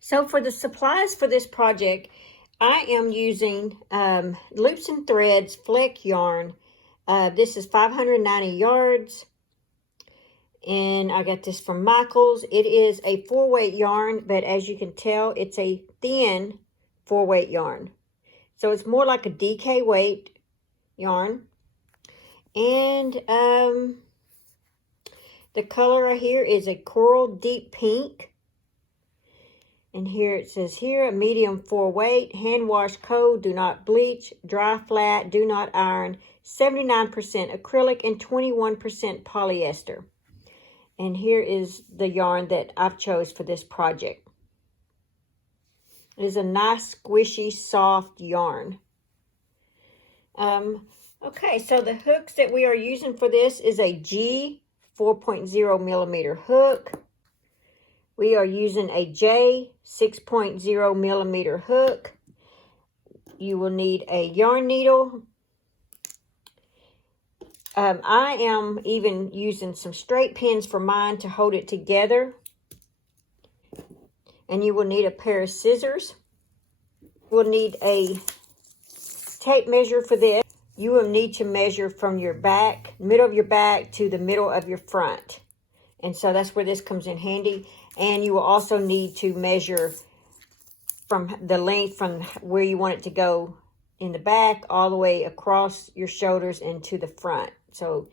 So for the supplies for this project, I am using Loops and Threads Fleck yarn. This is 590 yards, and I got this from Michael's. It is a 4-weight yarn, but as you can tell, it's a thin 4-weight yarn. So it's more like a DK weight yarn. And the color right here is a coral deep pink. And here it says here, a medium 4-weight, hand wash cold, do not bleach, dry flat, do not iron, 79% acrylic and 21% polyester. And here is the yarn that I've chose for this project. It is a nice, squishy, soft yarn. Okay, so the hooks that we are using for this is a G 4.0 millimeter hook. We are using a J 6.0 millimeter hook. You will need a yarn needle. I am even using some straight pins for mine to hold it together. And you will need a pair of scissors. We'll need a tape measure for this. You will need to measure from your back, middle of your back to the middle of your front. And so that's where this comes in handy. And you will also need to measure from the length from where you want it to go in the back all the way across your shoulders and to the front. So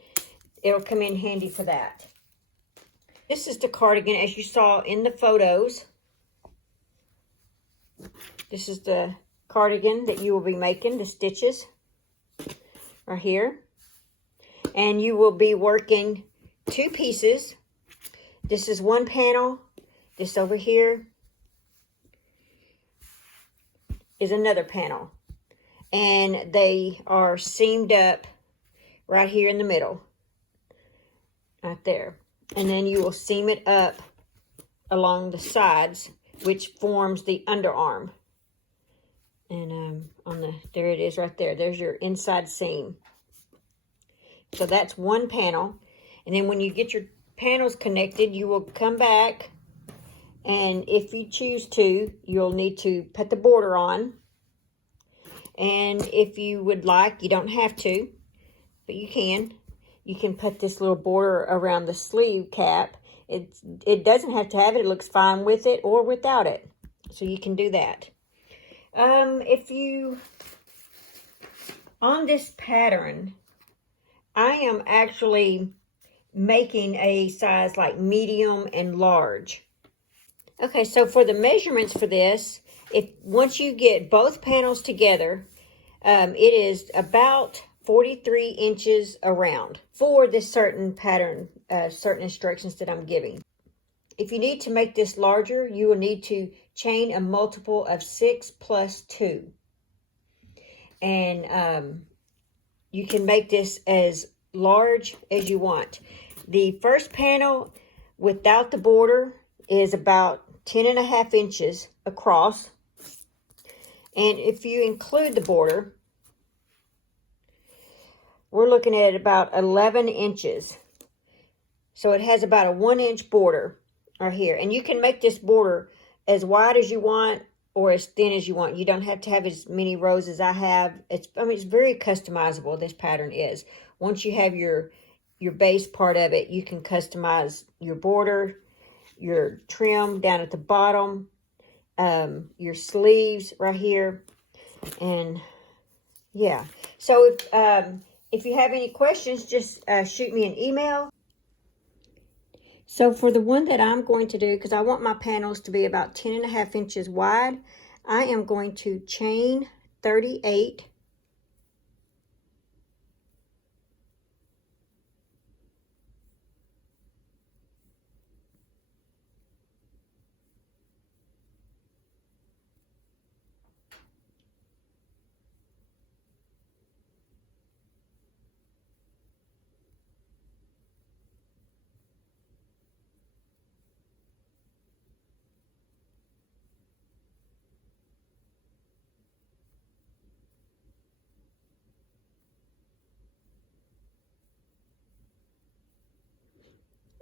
it'll come in handy for that. This is the cardigan as you saw in the photos. This is the cardigan that you will be making, the stitches right here. And you will be working 2 pieces. This is one panel. This over here is another panel. And they are seamed up right here in the middle. Right there. And then you will seam it up along the sides, which forms the underarm. And there it is right there. There's your inside seam. So that's one panel. And then when you get your panels connected, you will come back, and if you choose to, you'll need to put the border on. And if you would like, you don't have to, but you can put this little border around the sleeve cap. It doesn't have to have it. It looks fine with it or without it. So you can do that. On this pattern, I am actually making a size like medium and large. Okay, so for the measurements for this, once you get both panels together, it is about 43 inches around for this certain pattern, certain instructions that I'm giving. If you need to make this larger, you will need to chain a multiple of 6 plus 2. And you can make this as large as you want. The first panel without the border is about 10.5 inches across. And if you include the border, we're looking at about 11 inches. So it has about a 1-inch border right here. And you can make this border as wide as you want or as thin as you want. You don't have to have as many rows as I have. It's very customizable, this pattern is. Once you have your base part of it, you can customize your border, your trim down at the bottom, your sleeves right here. And yeah, so if you have any questions, just shoot me an email. So for the one that I'm going to do, because I want my panels to be about 10.5 inches wide, I am going to chain 38.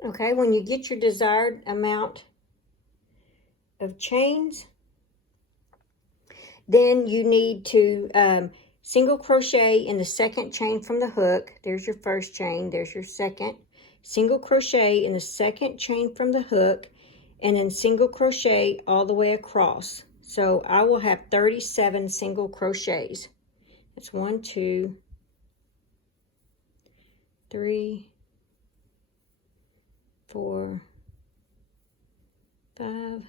Okay, when you get your desired amount of chains. Then you need to single crochet in the second chain from the hook. There's your first chain, there's your second. Single crochet in the second chain from the hook, and then single crochet all the way across. So I will have 37 single crochets. That's 1, 2, 3, 4, 5.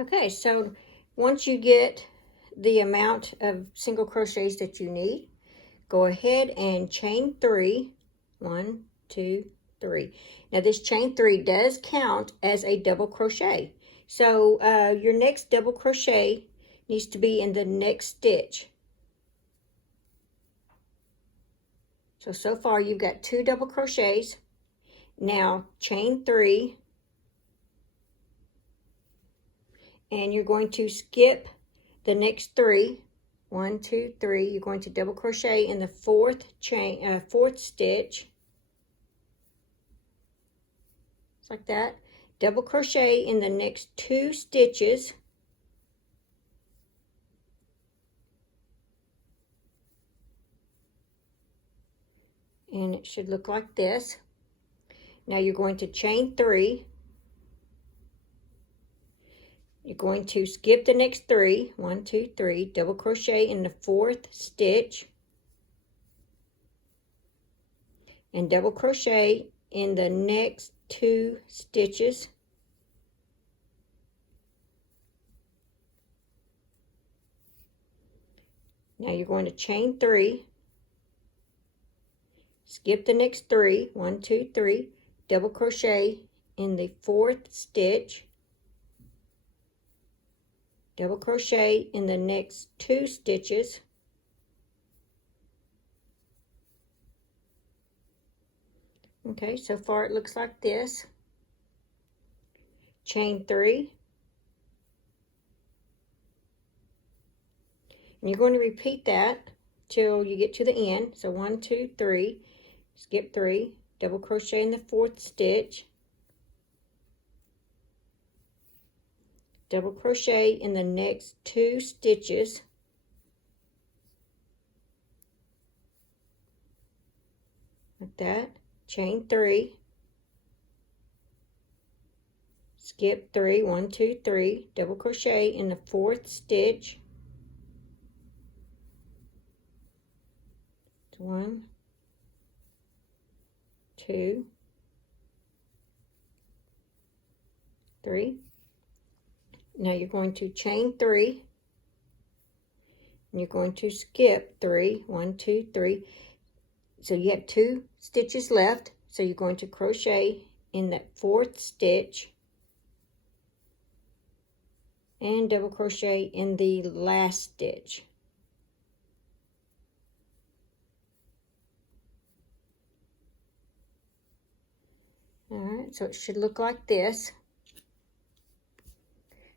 Okay, so once you get the amount of single crochets that you need, go ahead and chain 3. 1, 2, 3. Now this chain 3 does count as a double crochet. So your next double crochet needs to be in the next stitch. So far you've got 2 double crochets. Now chain 3. And you're going to skip the next 3. 1, 2, 3. You're going to double crochet in the fourth stitch. Just like that. Double crochet in the next 2 stitches. And it should look like this. Now you're going to chain 3. You're going to skip the next 3. 1, 2, 3. Double crochet in the fourth stitch. And double crochet in the next 2 stitches. Now you're going to chain 3. Skip the next 3. 1, 2, 3. Double crochet in the fourth stitch. Double crochet in the next 2 stitches. Okay, so far it looks like this. Chain 3. And you're going to repeat that till you get to the end. So 1, 2, 3. Skip 3. Double crochet in the fourth stitch. Double crochet in the next 2 stitches. Like that. Chain 3. Skip 3. 1, 2, 3. Double crochet in the fourth stitch. 1, 2, 3. Now you're going to chain 3, and you're going to skip 3. 1, 2, 3. So you have 2 stitches left. So you're going to crochet in that fourth stitch and double crochet in the last stitch. All right, so it should look like this.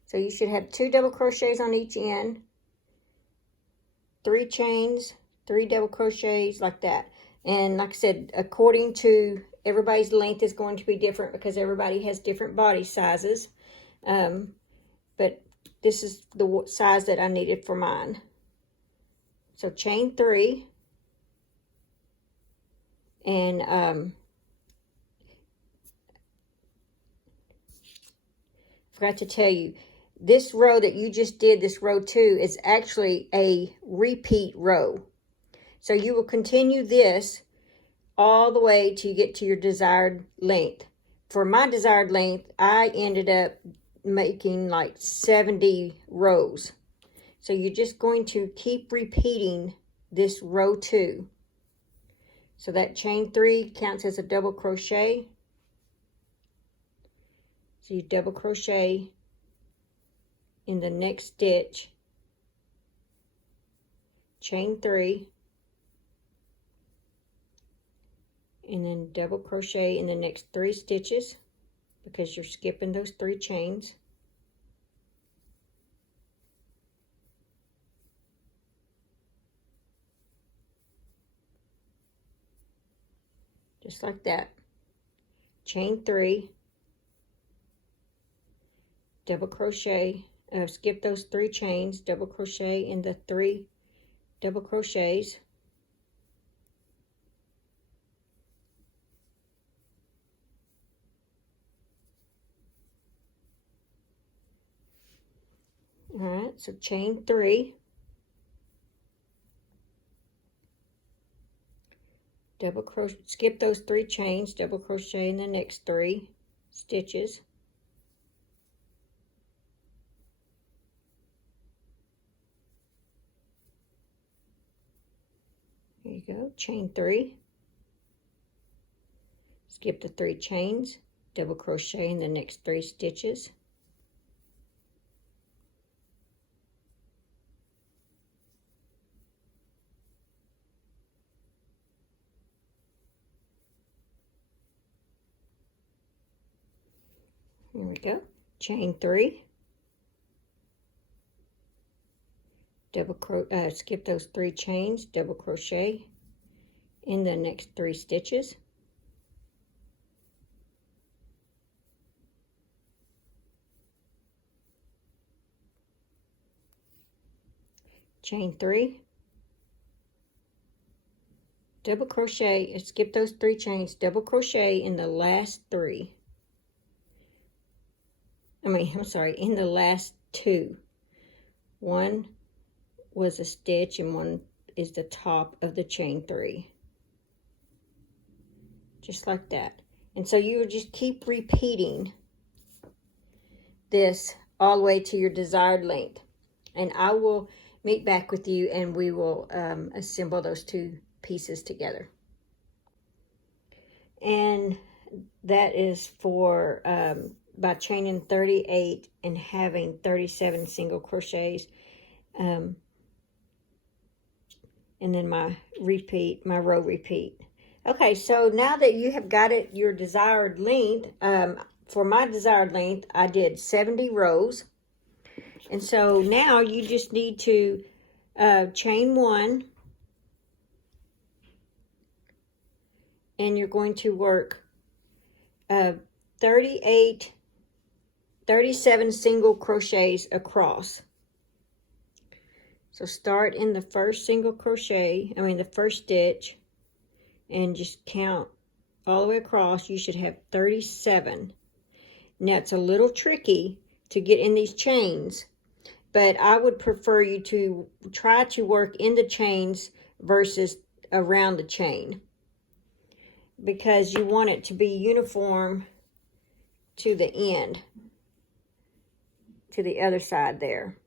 So you should have 2 double crochets on each end, 3 chains, 3 double crochets, like that. And like I said, according to everybody's length is going to be different because everybody has different body sizes. But this is the size that I needed for mine. So chain 3. And forgot to tell you, this row that you just did, this row 2, is actually a repeat row. So you will continue this all the way till you get to your desired length. For my desired length, I ended up making like 70 rows. So you're just going to keep repeating this row 2. So that chain 3 counts as a double crochet. So you double crochet in the next stitch, chain 3, and then double crochet in the next 3 stitches because you're skipping those 3 chains. Just like that. Chain 3, double crochet, skip those 3 chains, double crochet in the 3 double crochets. All right, so chain 3, double crochet, skip those 3 chains, double crochet in the next 3 stitches. There you go, chain 3, skip the 3 chains, double crochet in the next 3 stitches. Here we go, chain 3, skip those 3 chains, double crochet in the next 3 stitches. Chain 3, double crochet, skip those 3 chains, double crochet in the last 3. In the last 2. One was a stitch and one is the top of the chain 3. Just like that. And so you just keep repeating this all the way to your desired length. And I will meet back with you and we will assemble those 2 pieces together. And that is for by chaining 38 and having 37 single crochets, and then my row repeat. Okay, so now that you have got it your desired length, for my desired length I did 70 rows, and so now you just need to chain 1, and you're going to work 37 single crochets across. So start in the first single crochet, the first stitch, and just count all the way across. You should have 37. Now it's a little tricky to get in these chains, but I would prefer you to try to work in the chains versus around the chain, because you want it to be uniform to the end, to the other side there.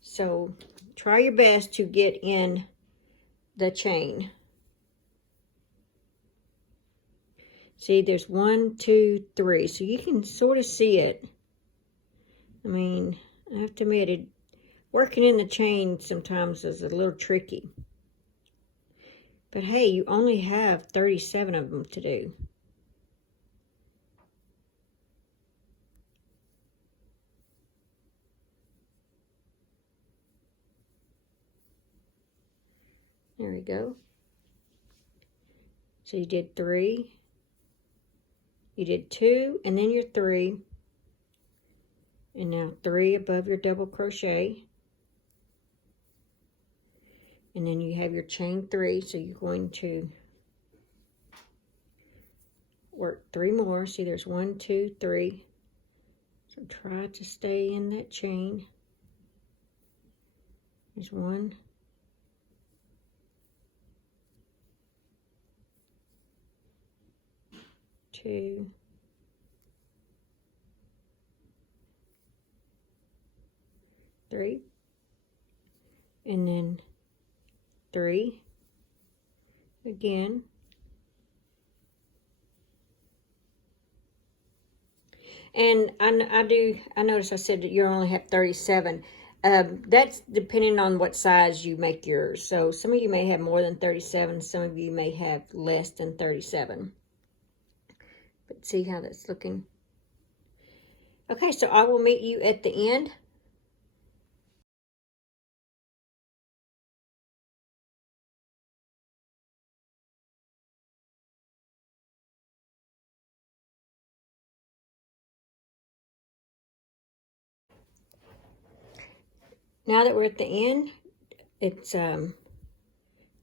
So try your best to get in the chain. See, there's 1, 2, 3, so you can sort of see it. I have to admit, working in the chain sometimes is a little tricky. But hey, you only have 37 of them to do. There we go. So you did 3, you did 2, and then your 3, and now 3 above your double crochet, and then you have your chain 3, so you're going to work 3 more. See, there's 1, 2, 3, so try to stay in that chain. There's 1, 2, 3, and then 3 again, and I noticed I said that you only have 37. That's depending on what size you make yours. So some of you may have more than 37. Some of you may have less than 37. But see how that's looking. Okay, so I will meet you at the end. Now that we're at the end, it's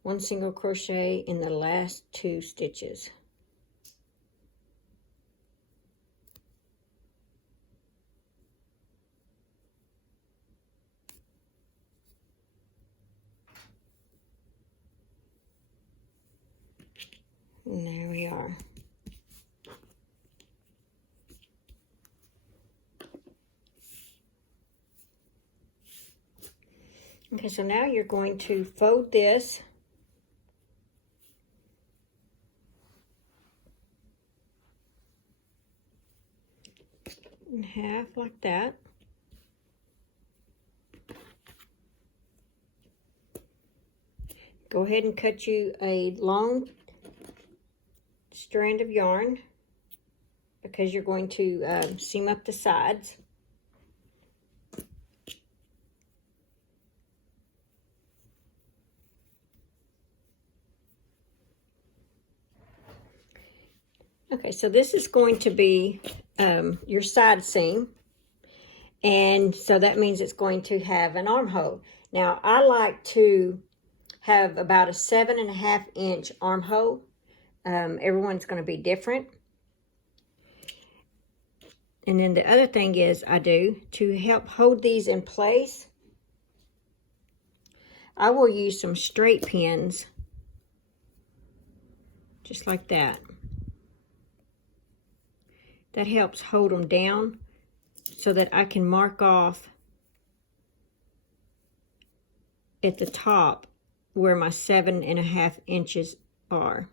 one single crochet in the last 2 stitches. And there we are. Okay, so now you're going to fold this in half like that. Go ahead and cut you a long strand of yarn because you're going to seam up the sides. Okay, so this is going to be your side seam, and so that means it's going to have an armhole. Now, I like to have about a 7.5 inch armhole. Everyone's going to be different. And then the other thing is I do to help hold these in place, I will use some straight pins, just like that. That helps hold them down so that I can mark off at the top where my 7.5 inches are.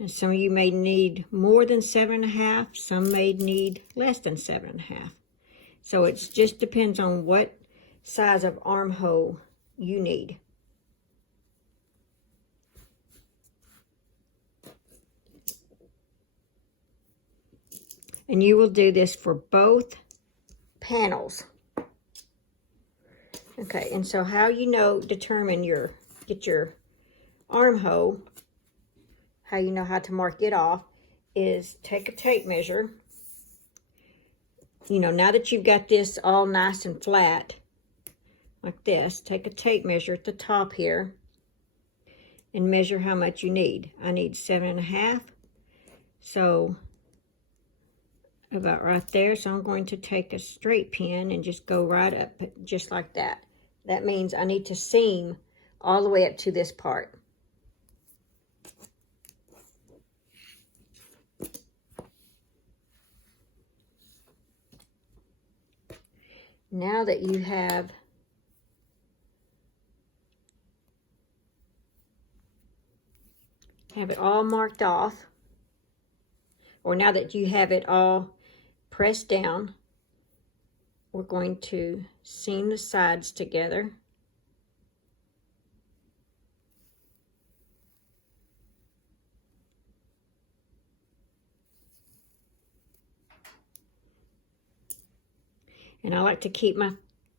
And some of you may need more than 7.5, some may need less than 7.5. So it just depends on what size of armhole you need. And you will do this for both panels. Okay, and so how you determine get your armhole, how you know how to mark it off, is take a tape measure. Now that you've got this all nice and flat, like this, take a tape measure at the top here and measure how much you need. I need 7.5, so about right there. So I'm going to take a straight pin and just go right up, just like that. That means I need to seam all the way up to this part. Now that you have it all marked off, or now that you have it all pressed down, we're going to seam the sides together. And I like to keep my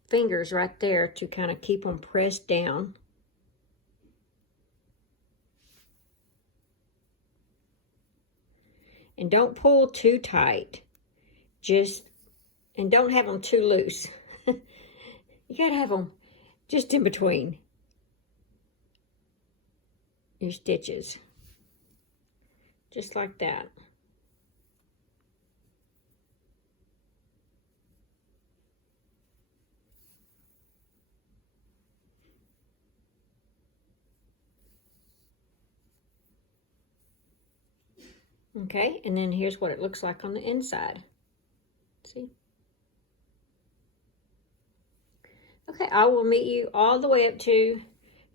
fingers right there to kind of keep them pressed down. And don't pull too tight. And don't have them too loose. You gotta have them just in between your stitches. Just like that. Okay, and then here's what it looks like on the inside. See? Okay, I will meet you all the way up to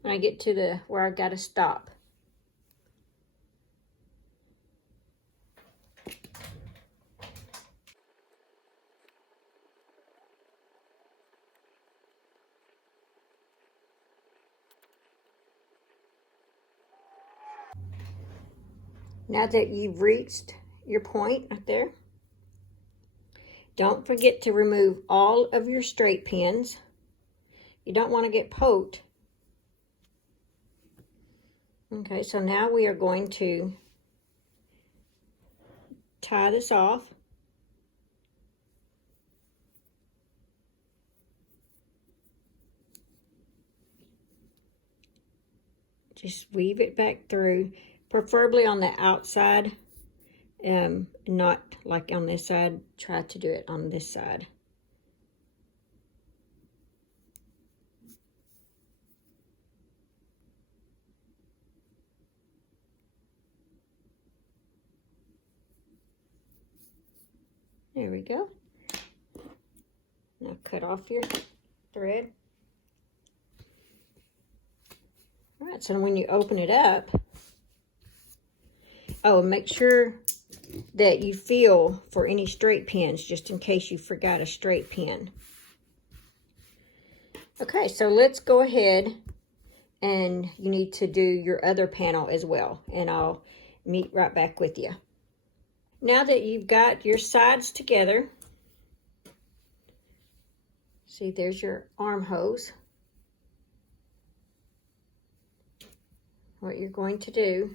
when I get to where I've got to stop. Now that you've reached your point right there, don't forget to remove all of your straight pins. You don't want to get poked. Okay, so now we are going to tie this off. Just weave it back through, preferably on the outside, not like on this side. Try to do it on this side. There we go. Now cut off your thread. All right, so when you open it up, oh, make sure that you feel for any straight pins, just in case you forgot a straight pin. Okay, so let's go ahead, and you need to do your other panel as well, and I'll meet right back with you. Now that you've got your sides together, see, there's your armholes. What you're going to do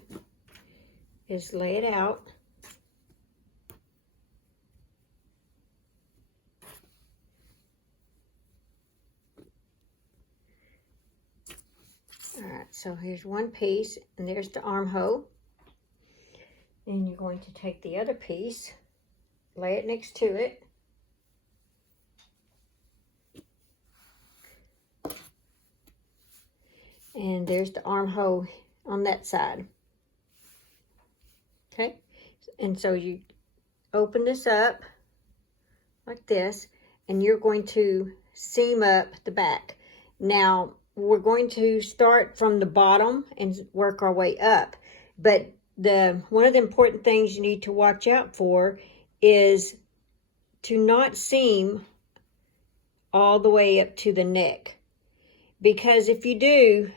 is lay it out. All right, so here's one piece, and there's the armhole. Then you're going to take the other piece, lay it next to it. And there's the armhole on that side. Okay, and so you open this up like this, and you're going to seam up the back. Now, we're going to start from the bottom and work our way up, but one of the important things you need to watch out for is to not seam all the way up to the neck, because if you do,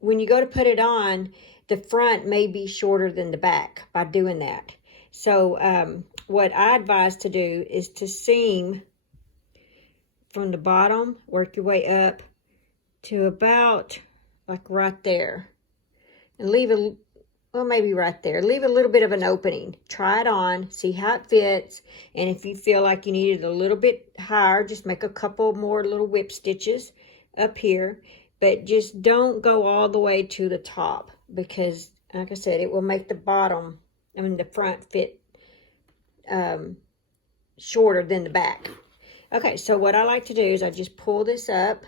when you go to put it on, the front may be shorter than the back by doing that. So what I advise to do is to seam from the bottom, work your way up to about like right there, and leave a, well, maybe right there. Leave a little bit of an opening. Try it on, see how it fits, and if you feel like you need it a little bit higher, just make a couple more little whip stitches up here, but just don't go all the way to the top, because like I said, it will make the bottom, I mean the front, fit shorter than the back. Okay, so what I like to do is I just pull this up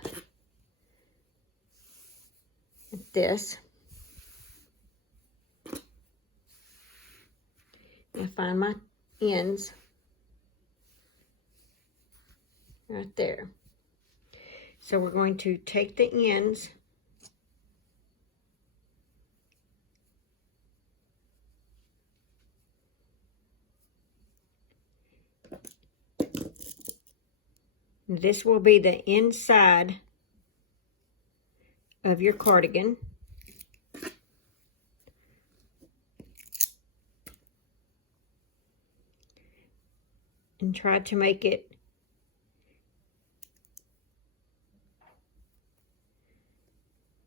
like this. I find my ends right there. So we're going to take the ends this will be the inside of your cardigan. And try to make it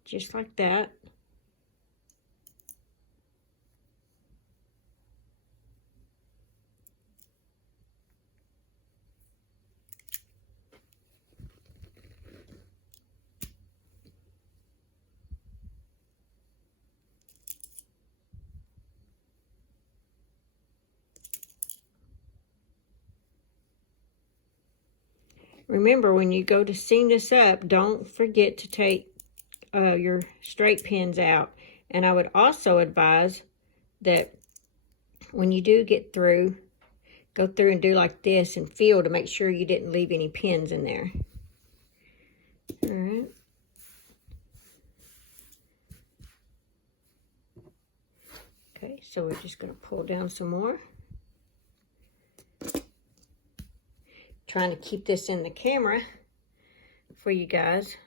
just like that. Remember, when you go to seam this up, don't forget to take your straight pins out. And I would also advise that when you do get through, go through and do like this and feel to make sure you didn't leave any pins in there. All right. Okay, so we're just going to pull down some more. Trying to keep this in the camera for you guys.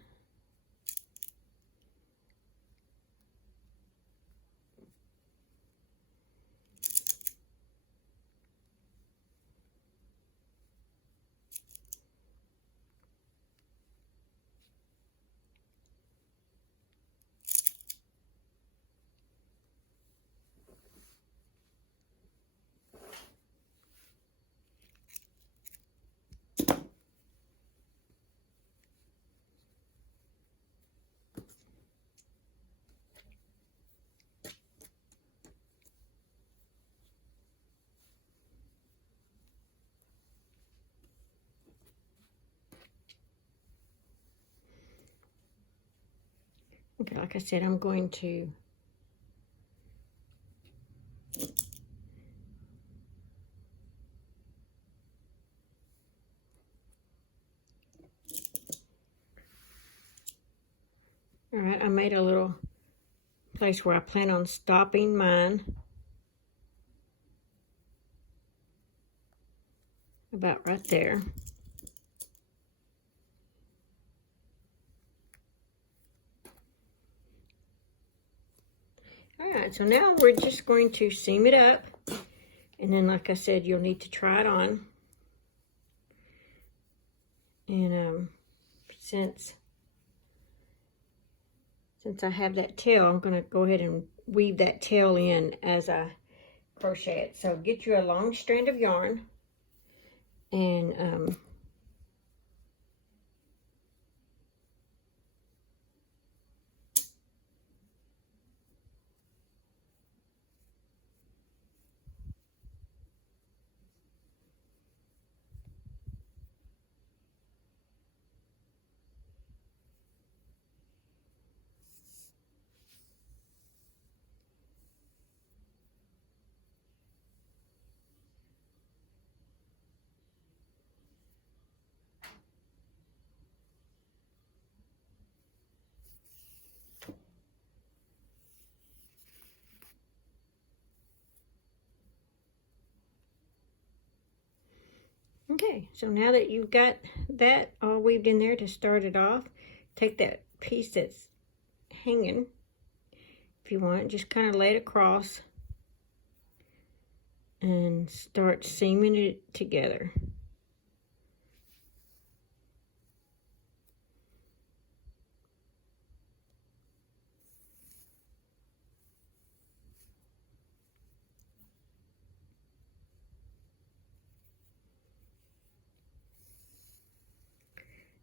Okay, like I said, I'm going to all right, I made a little place where I plan on stopping mine. About right there. All right, so now we're just going to seam it up. And then, like I said, you'll need to try it on. And since I have that tail, I'm going to go ahead and weave that tail in as I crochet it. So get you a long strand of yarn and okay, so now that you've got that all weaved in there to start it off, take that piece that's hanging, if you want, just kind of lay it across and start seaming it together.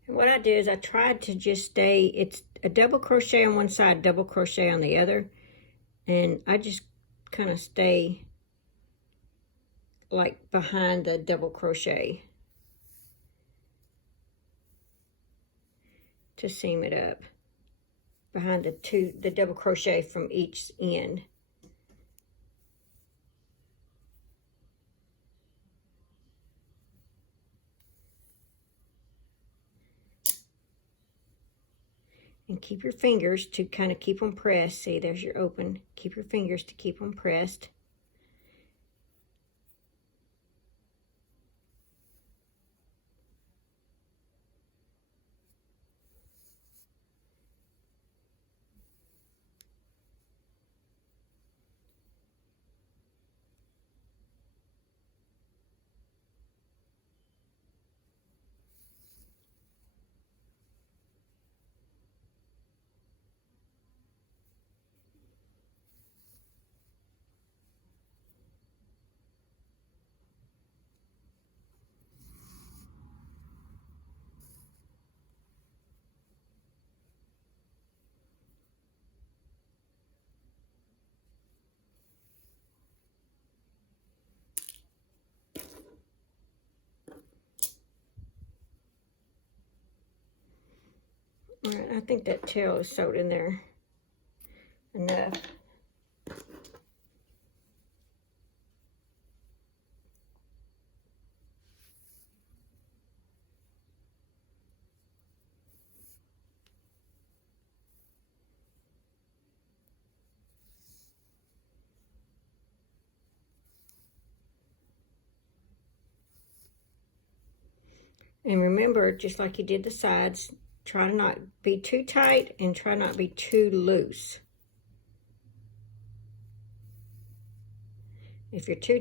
And what I did is I tried to just stay, it's a double crochet on one side, double crochet on the other, and I just kind of stay like behind the double crochet to seam it up, behind the double crochet from each end. And keep your fingers to kind of keep them pressed. See, there's your open. Keep your fingers to keep them pressed. All right, I think that tail is sewed in there enough. And remember, just like you did the sides, try to not be too tight and try not to be too loose. If you're too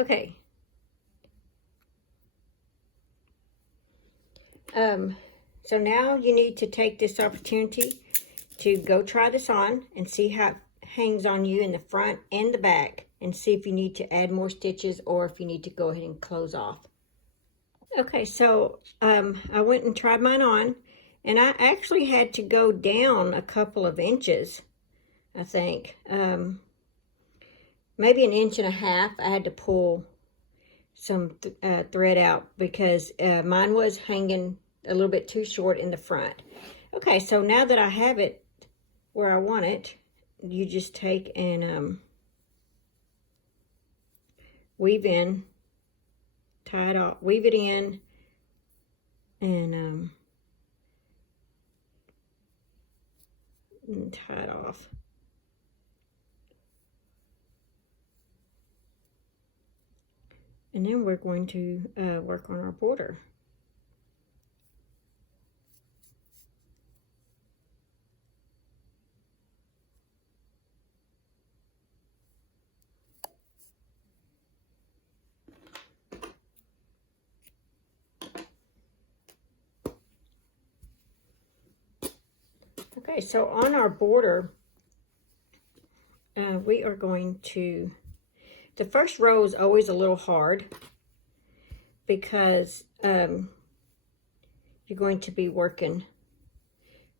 Okay. So now you need to take this opportunity to go try this on and see how it hangs on you in the front and the back, and see if you need to add more stitches or if you need to go ahead and close off. Okay, so I went and tried mine on, and I actually had to go down a couple of inches, I think. Maybe an inch and a half. I had to pull some thread out because mine was hanging a little bit too short in the front. Okay, so now that I have it where I want it, you just take and weave in, tie it off, weave it in, and tie it off. And then we're going to work on our border. Okay, so on our border, we are going to, the first row is always a little hard because you're going to be working,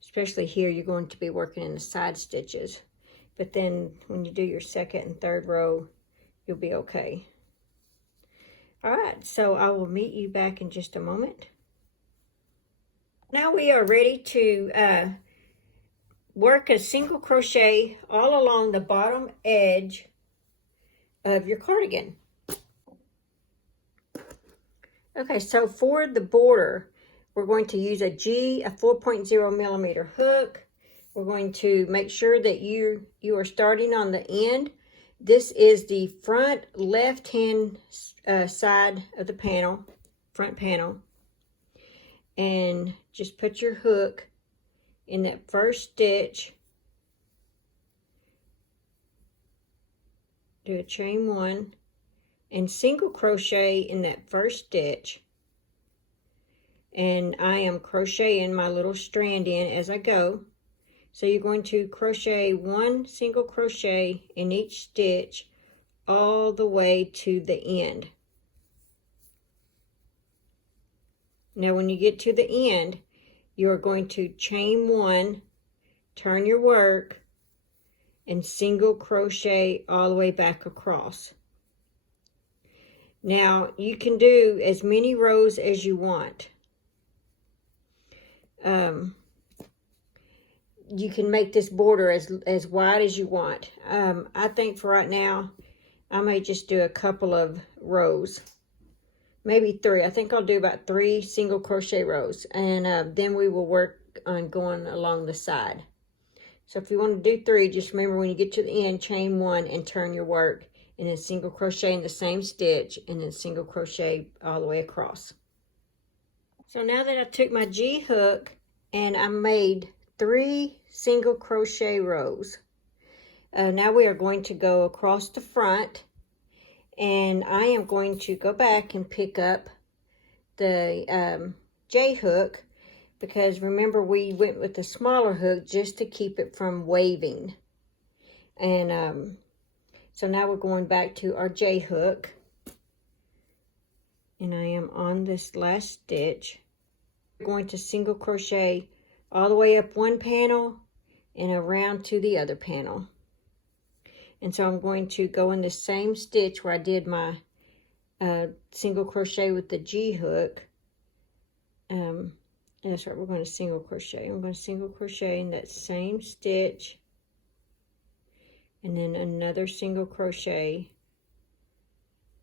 especially here, you're going to be working in the side stitches. But then when you do your second and third row, you'll be okay. All right, so I will meet you back in just a moment. Now we are ready to work a single crochet all along the bottom edge of your cardigan. Okay, so for the border, we're going to use a 4.0 millimeter hook. We're going to make sure that you are starting on the end. This is the front left-hand side of the panel, front panel. And just put your hook in that first stitch. Do a chain 1 and single crochet in that first stitch. And I am crocheting my little strand in as I go. So you're going to crochet 1 single crochet in each stitch all the way to the end. Now when you get to the end, you're going to chain 1, turn your work, and single crochet all the way back across. Now you can do as many rows as you want. You can make this border as wide as you want. I think for right now, I may just do a couple of rows. Maybe 3. I think I'll do about 3 single crochet rows. And then we will work on going along the side. So if you want to do 3, just remember when you get to the end, chain 1 and turn your work. And then single crochet in the same stitch. And then single crochet all the way across. So now that I took my G hook and I made 3 single crochet rows. Now we are going to go across the front, and I am going to go back and pick up the J hook, because remember we went with the smaller hook just to keep it from waving. And so now we're going back to our J hook, and I am on this last stitch. We're going to single crochet all the way up one panel and around to the other panel. And so I'm going to go in the same stitch where I did my single crochet with the G hook. And that's right, we're going to single crochet. I'm going to single crochet in that same stitch, and then another single crochet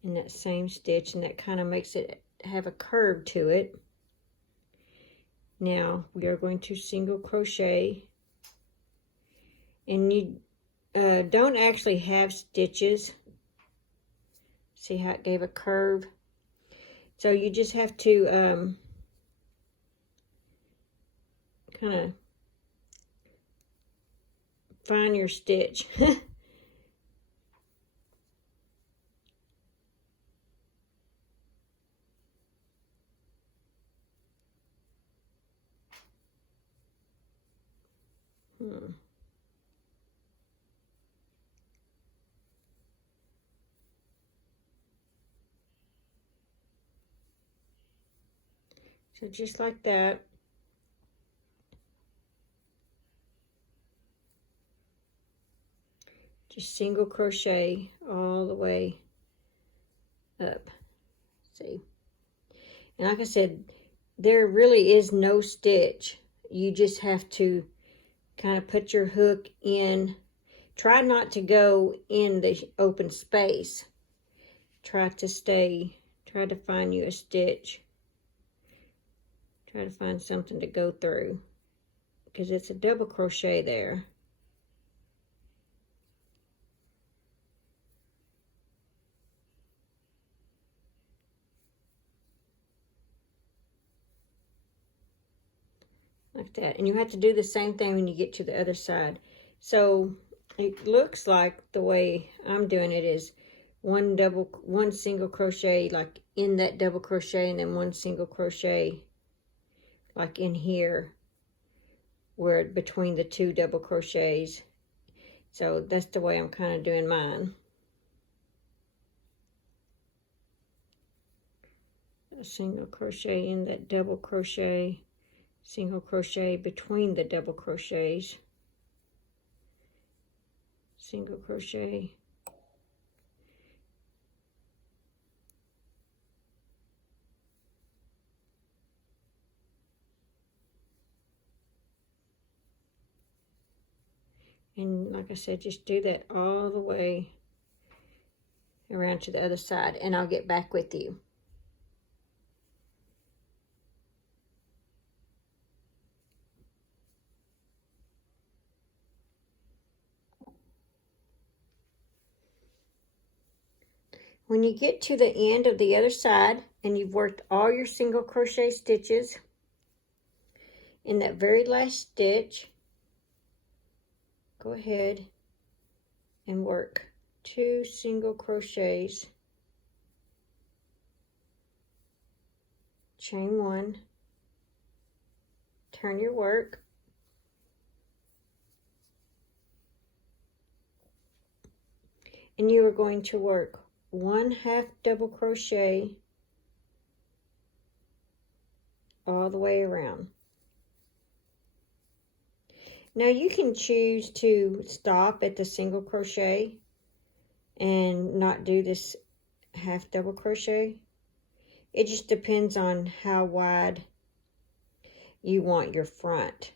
in that same stitch, and that kind of makes it have a curve to it. Now we are going to single crochet, and you don't actually have stitches. See how it gave a curve? So you just have to kind of find your stitch. So just like that. Just single crochet all the way up. See? And like I said, there really is no stitch. You just have to kind of put your hook in. Try not to go in the open space. Try to find you a stitch. Try to find something to go through, because it's a double crochet there. Like that. And you have to do the same thing when you get to the other side. So it looks like the way I'm doing it is one single crochet like in that double crochet, and then one single crochet like in here where between the two double crochets. So that's the way I'm kind of doing mine. A single crochet in that double crochet, single crochet between the double crochets, single crochet, and like I said, just do that all the way around to the other side, and I'll get back with you. When you get to the end of the other side and you've worked all your single crochet stitches, in that very last stitch, go ahead and work 2 single crochets, chain 1, turn your work, and you are going to work 1/2 double crochet all the way around. Now you can choose to stop at the single crochet and not do this 1/2 double crochet. It just depends on how wide you want your front.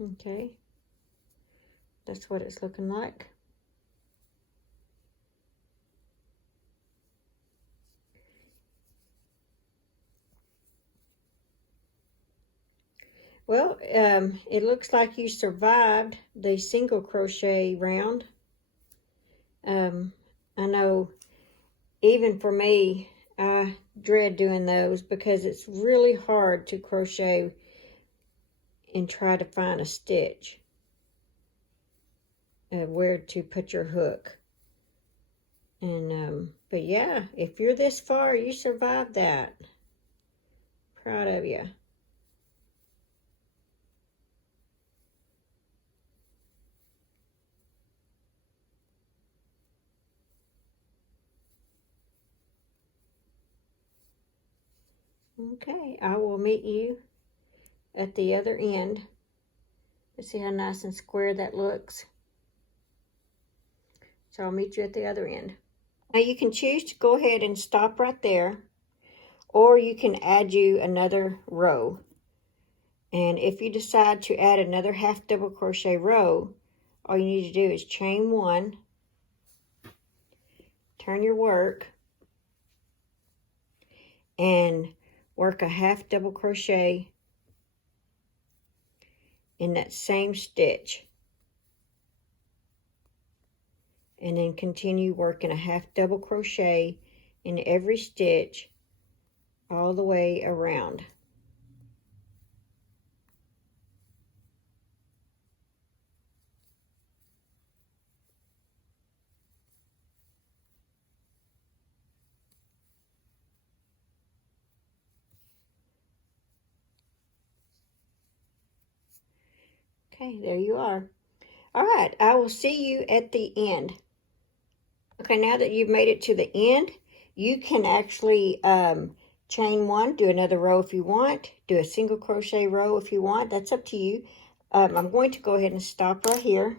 Okay, that's what it's looking like. Well, it looks like you survived the single crochet round. I know even for me, I dread doing those because it's really hard to crochet and try to find a stitch where to put your hook. And but yeah, if you're this far, you survived that. Proud of you. Okay, I will meet you at the other end. Let's see how nice and square that looks. So I'll meet you at the other end. Now you can choose to go ahead and stop right there, or you can add you another row. And if you decide to add another 1/2 double crochet row, all you need to do is chain 1, turn your work, and work a 1/2 double crochet in that same stitch, and then continue working a 1/2 double crochet in every stitch all the way around. Okay, there you are. All right, I will see you at the end. Okay, now that you've made it to the end, you can actually chain one, do another row if you want, do a single crochet row if you want. That's up to you. I'm going to go ahead and stop right here.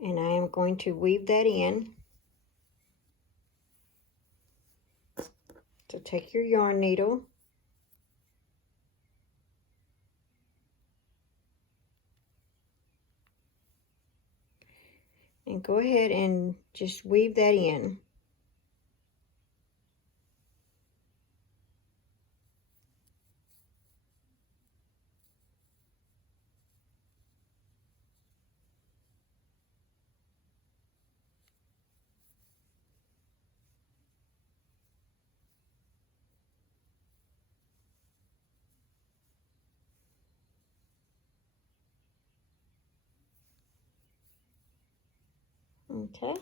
And I am going to weave that in. So take your yarn needle. And go ahead and just weave that in. Okay.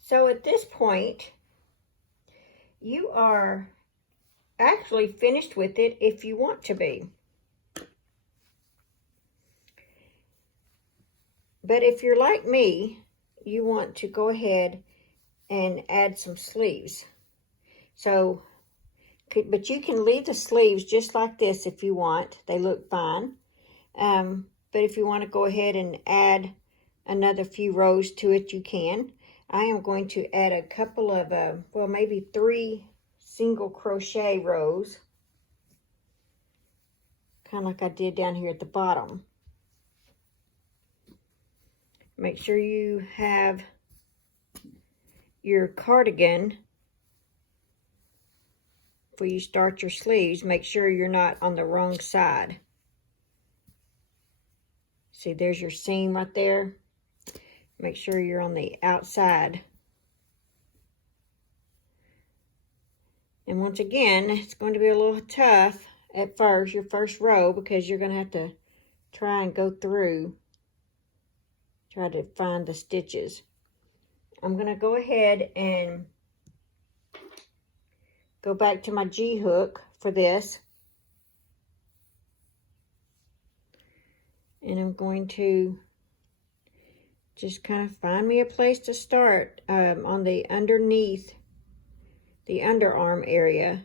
So at this point, you are actually finished with it if you want to be. But if you're like me, you want to go ahead and add some sleeves. So, but you can leave the sleeves just like this if you want. They look fine. But if you want to go ahead and add another few rows to it, you can. I am going to add a couple of, well, maybe 3 single crochet rows, kind of like I did down here at the bottom. Make sure you have your cardigan before you start your sleeves. Make sure you're not on the wrong side. See, there's your seam right there. Make sure you're on the outside. And once again, it's going to be a little tough at first, your first row, because you're going to have to try and go through, try to find the stitches. I'm going to go ahead and go back to my G hook for this. And I'm going to just kind of find me a place to start on the underneath, the underarm area.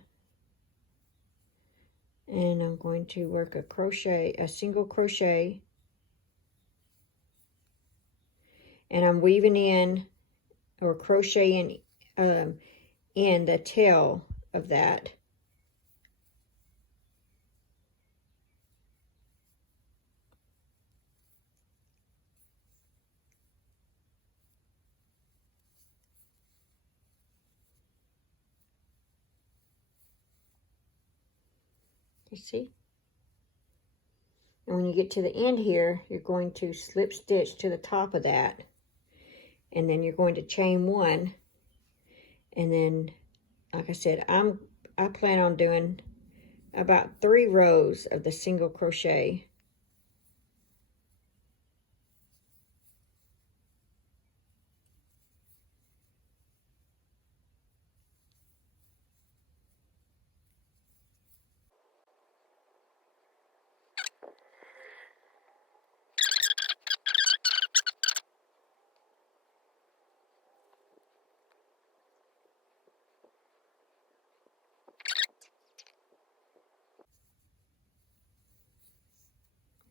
And I'm going to work a single crochet. And I'm weaving in or crocheting in the tail of that. You see? And when you get to the end here, you're going to slip stitch to the top of that. And then you're going to chain one. And then, like I said, I plan on doing about 3 rows of the single crochet.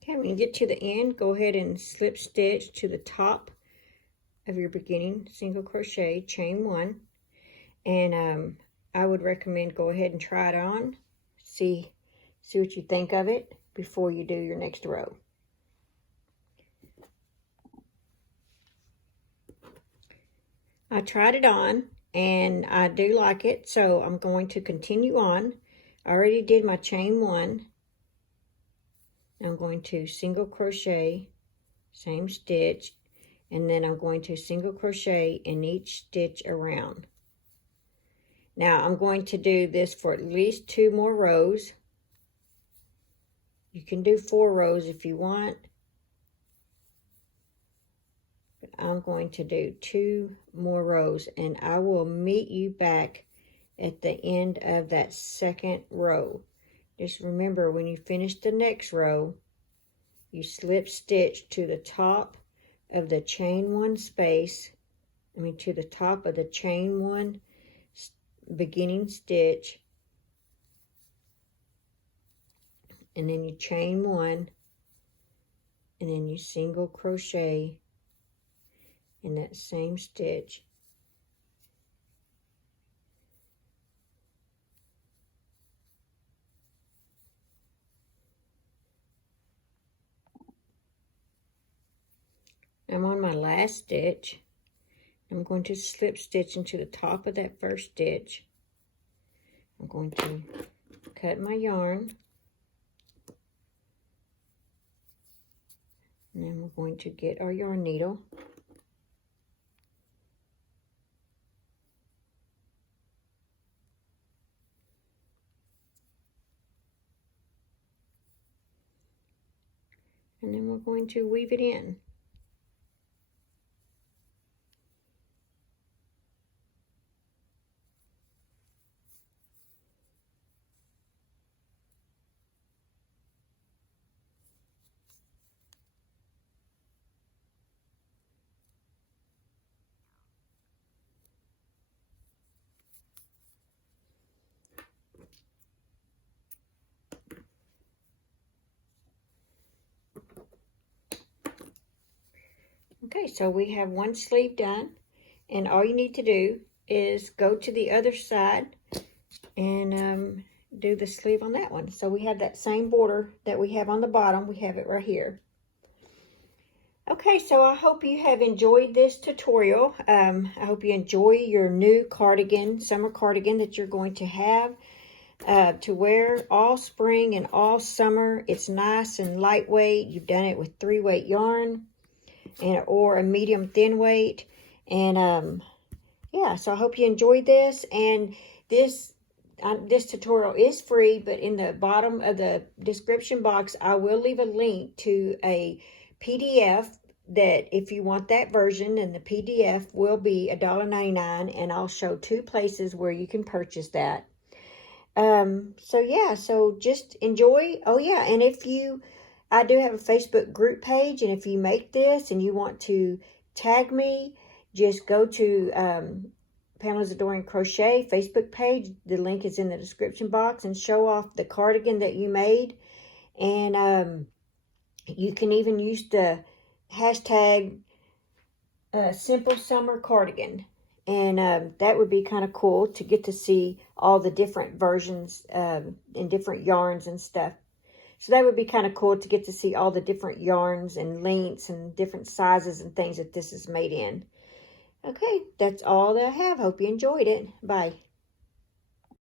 Okay, when you get to the end, go ahead and slip stitch to the top of your beginning single crochet, chain one. And I would recommend go ahead and try it on. See what you think of it before you do your next row. I tried it on and I do like it, so I'm going to continue on. I already did my chain one. I'm going to single crochet, same stitch, and then I'm going to single crochet in each stitch around. Now I'm going to do this for at least 2 more rows. You can do 4 rows if you want, I'm going to do 2 more rows, and I will meet you back at the end of that second row. Just remember, when you finish the next row, you slip stitch to the top of the chain 1 space, to the top of the chain 1 beginning stitch, and then you chain 1, and then you single crochet in that same stitch. I'm on my last stitch. I'm going to slip stitch into the top of that first stitch. I'm going to cut my yarn. And then we're going to get our yarn needle. And then we're going to weave it in. Okay, so we have 1 sleeve done, and all you need to do is go to the other side and do the sleeve on that one. So we have that same border that we have on the bottom. We have it right here. Okay, so I hope you have enjoyed this tutorial. I hope you enjoy your new cardigan, summer cardigan that you're going to have to wear all spring and all summer. It's nice and lightweight. You've done it with 3-weight yarn or a medium thin weight. And yeah, so I hope you enjoyed this. And this tutorial is free, but in the bottom of the description box, I will leave a link to a PDF that if you want that version, and the PDF will be $1.99, and I'll show 2 places where you can purchase that. So yeah, so just enjoy. Oh yeah, and I do have a Facebook group page, and if you make this and you want to tag me, just go to Pamela's Adoring Crochet Facebook page. The link is in the description box, and show off the cardigan that you made. And you can even use the hashtag Simple Summer Cardigan. And that would be kind of cool to get to see all the different versions and different yarns and stuff. So that would be kind of cool to get to see all the different yarns and lengths and different sizes and things that this is made in. Okay, that's all that I have. Hope you enjoyed it. Bye.